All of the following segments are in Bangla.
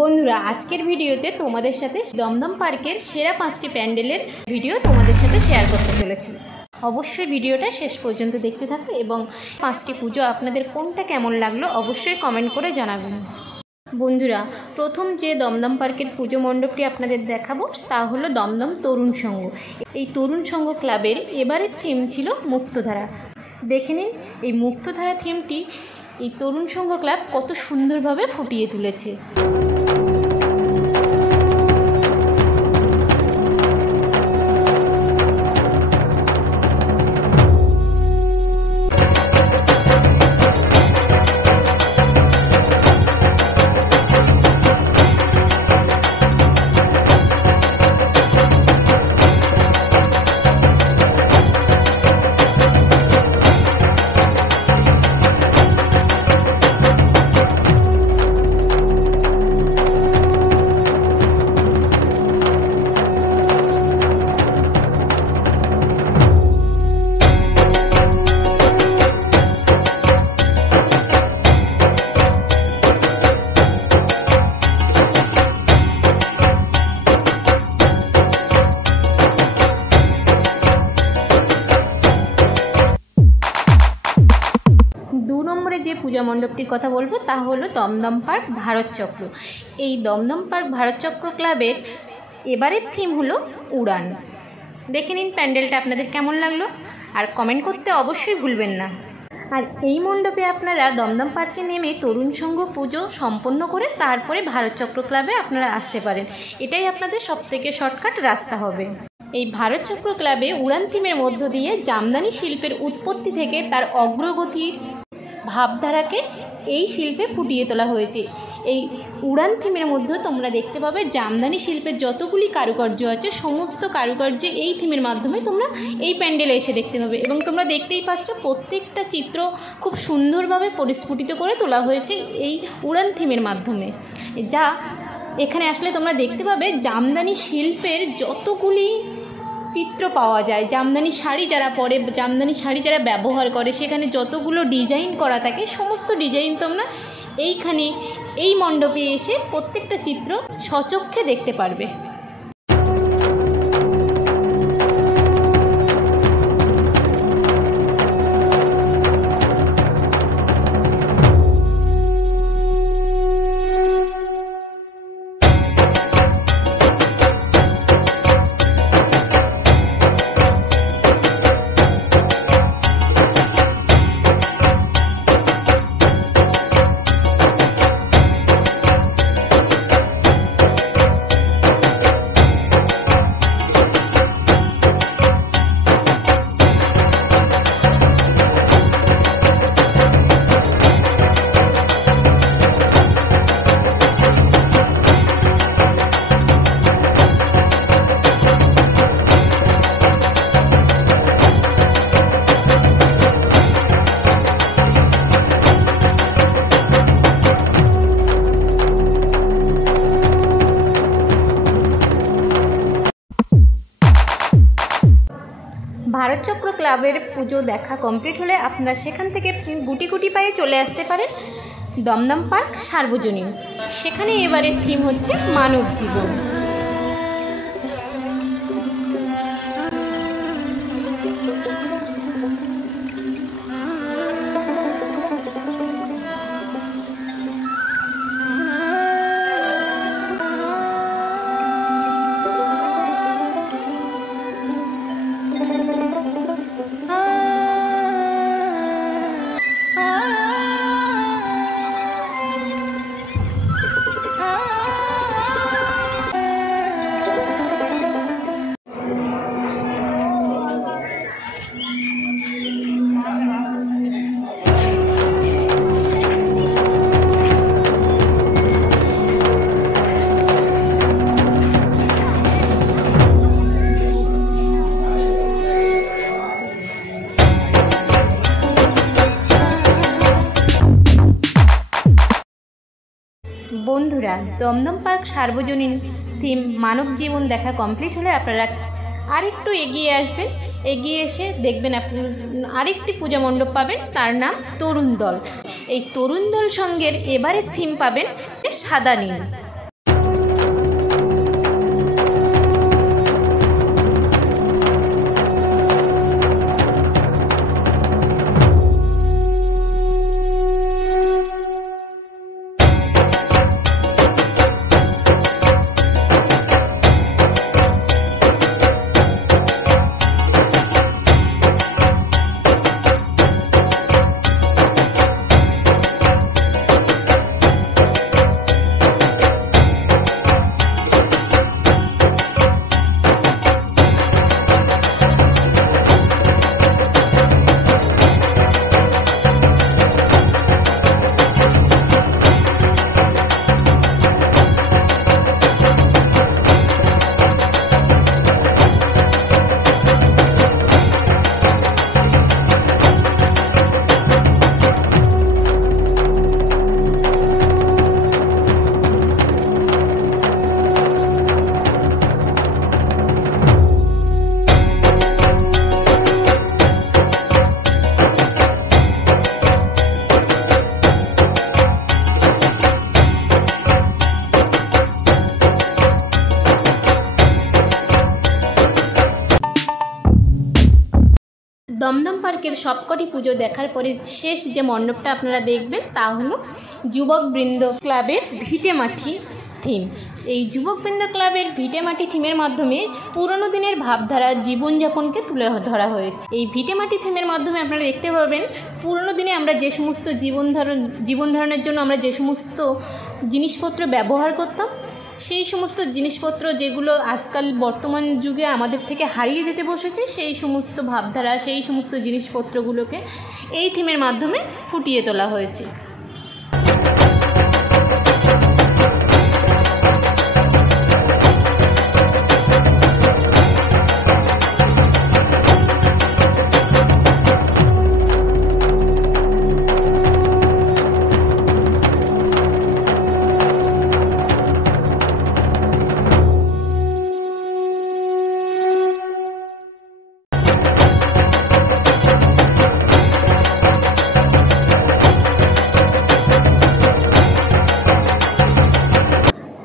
বন্ধুরা, আজকের ভিডিওতে তোমাদের সাথে দমদম পার্কের সেরা 5টি প্যান্ডেলের ভিডিও তোমাদের সাথে শেয়ার করতে চলেছি। অবশ্যই ভিডিওটা শেষ পর্যন্ত দেখতে থাকো এবং 5টি পুজো আপনাদের কোনটা কেমন লাগলো অবশ্যই কমেন্ট করে জানাবেন। বন্ধুরা, প্রথম যে দমদম পার্কের পুজো মণ্ডপটি আপনাদের দেখাবো তা হলো দমদম তরুণ সংঘ। এই তরুণ সংঘ ক্লাবের এবারের থিম ছিল মুক্তধারা। দেখে নিন এই মুক্তধারা থিমটি এই তরুণ সংঘ ক্লাব কত সুন্দরভাবে ফুটিয়ে তুলেছে। যে পূজা মণ্ডপটির কথা বলবো তা হলো দমদম পার্ক ভারত চক্র। এই দমদম পার্ক ভারত চক্র ক্লাবের এবারের থিম হলো উড়ান। দেখে নিন প্যান্ডেলটা আপনাদের কেমন লাগলো আর কমেন্ট করতে অবশ্যই ভুলবেন না। আর এই মণ্ডপে আপনারা দমদম পার্কে নেমে তরুণ সংঘ পুজো সম্পন্ন করে তারপরে ভারত চক্র ক্লাবে আপনারা আসতে পারেন। এটাই আপনাদের সবথেকে শর্টকাট রাস্তা হবে। এই ভারত চক্র ক্লাবে উড়ান থিমের মধ্য দিয়ে জামদানি শিল্পের উৎপত্তি থেকে তার অগ্রগতি ভাবধারাকে এই শিল্পে ফুটিয়ে তোলা হয়েছে। এই উড়ান থিমের মধ্যে তোমরা দেখতে পাবে জামদানি শিল্পের যতগুলি কারুকার্য আছে সমস্ত কারুকার্য এই থিমের মাধ্যমে তোমরা এই প্যান্ডেলে এসে দেখতে পাবে এবং তোমরা দেখতেই পাচ্ছ প্রত্যেকটা চিত্র খুব সুন্দরভাবে পরিস্ফুটিত করে তোলা হয়েছে এই উড়ান থিমের মাধ্যমে। যা এখানে আসলে তোমরা দেখতে পাবে জামদানি শিল্পের যতগুলি চিত্র পাওয়া যায়, জামদানি শাড়ি যারা পরে, জামদানি শাড়ি যারা ব্যবহার করে সেখানে যতগুলো ডিজাইন করা থাকে সমস্ত ডিজাইন তোমরা এইখানে এই মণ্ডপে এসে প্রত্যেকটা চিত্র স্বচক্ষে দেখতে পারবে। ভারত চক্র ক্লাবের পুজো দেখা কমপ্লিট হলে আপনারা সেখান থেকে গুটি গুটি পায়ে চলে আসতে পারেন দমদম পার্ক সার্বজনীন। সেখানে এবারের থিম হচ্ছে মানব জীবন। বন্ধুরা, দমদম পার্ক সার্বজনীন থিম মানব জীবন দেখা কমপ্লিট হলে আপনারা আরেকটু এগিয়ে আসবেন। এগিয়ে এসে দেখবেন আপনি আরেকটি পূজা মণ্ডপ পাবেন, তার নাম তরুণ দল। এই তরুণ দল সঙ্গের এবারের থিম পাবেন সাদা নীল। পার্কের সবকটি পুজো দেখার পরে শেষ যে মণ্ডপটা আপনারা দেখবেন তা হলো যুবকবৃন্দ ক্লাবের ভিটেমাটি থিম। এই যুবকবৃন্দ ক্লাবের ভিটেমাটি থিমের মাধ্যমে পুরনো দিনের ভাবধারা জীবনযাপনকে তুলে ধরা হয়েছে। এই ভিটেমাটি থিমের মাধ্যমে আপনারা দেখতে পাবেন পুরনো দিনে আমরা যে সমস্ত জীবন ধারণের জন্য আমরা যে সমস্ত জিনিসপত্র ব্যবহার করতাম, সেই সমস্ত জিনিসপত্র যেগুলো আজকাল বর্তমান যুগে আমাদের থেকে হারিয়ে যেতে বসেছে, সেই সমস্ত ভাবধারা, সেই সমস্ত জিনিসপত্রগুলোকে এই থিমের মাধ্যমে ফুটিয়ে তোলা হয়েছে।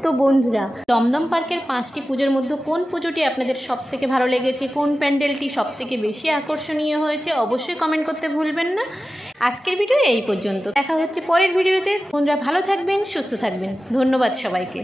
তো বন্ধুরা, দমদম পার্কের 5টি পুজোর মধ্যে কোন পুজোটি আপনাদের সবথেকে ভালো লেগেছে, কোন প্যান্ডেলটি সবথেকে বেশি আকর্ষণীয় হয়েছে, অবশ্যই কমেন্ট করতে ভুলবেন না। আজকের ভিডিও এই পর্যন্ত, দেখা হচ্ছে পরের ভিডিওতে। বন্ধুরা ভালো থাকবেন, সুস্থ থাকবেন, ধন্যবাদ সবাইকে।